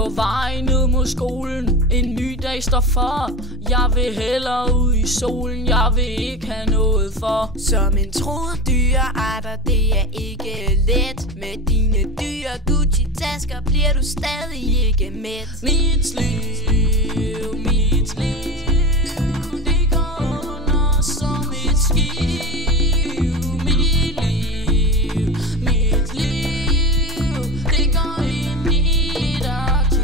På vej ned mod skolen, en ny dag står for. Jeg vil hellere ud i solen, jeg vil ikke have noget for. Som en truet dyrearter, det er ikke let. Med dine dyre Gucci-tasker bliver du stadig ikke mæt. Mit liv, mit liv, det går under som et skib. Mit liv, mit liv, det går ind i et arkiv.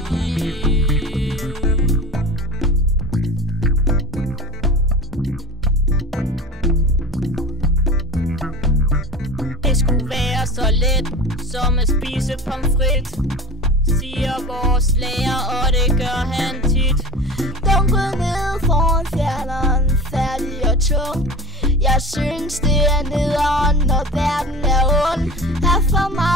Det skulle være så let som at spise pomfrit, siger vores lærer, og det gør han tit. Dunket ned foran fjerneren, færdig og tung. Jeg synes det er nederen, når verden er ond. Her for mig